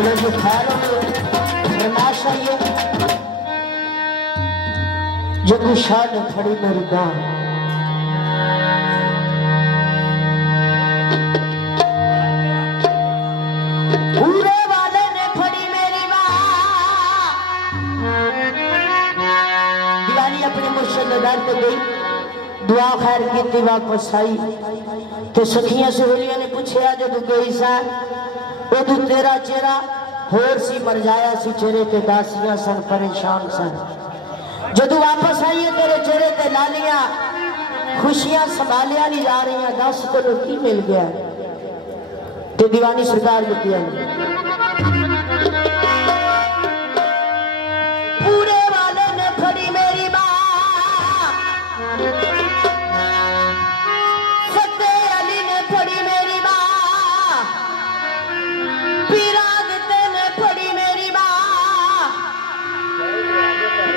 जो खैर फरमाइश आई है जो शाद खड़ी मेरी दान पूरे वाले ने फड़ी मेरी दीवानी अपने मुर्शिद दर पे गई दुआ खैर की वापस आई तो सखियां सहेलियां ने पूछा जो तू गई सा उदू तेरा चेहरा होर सी मरजाया सी चेहरे ते दासियां सन परेशान सन जदू वापस आई है तेरे चेहरे ते लालियां खुशियां संभालिया नहीं जा रही दस तेन की मिल गया ते दीवानी सरकार ने किया पूरे वाले ने फड़ी मेरी सत्ते अली ने फड़ी मेरी पीरागते ने फड़ी मेरी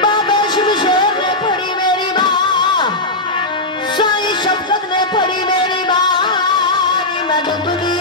बाबा शमशेर ने फड़ी मेरी साईं शफकत ने फड़ी मेरी मैं डुबनी